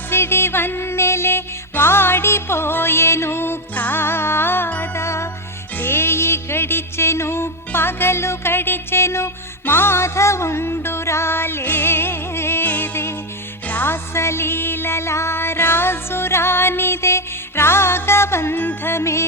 వాసిడి వన్నెలే వాడిపోయెను కాదా. రేయి గడిచెను పగలు గడిచెను మాధవుండు రాలేదే. రాసలీలలా రాజు రానిదే రాగబంధమే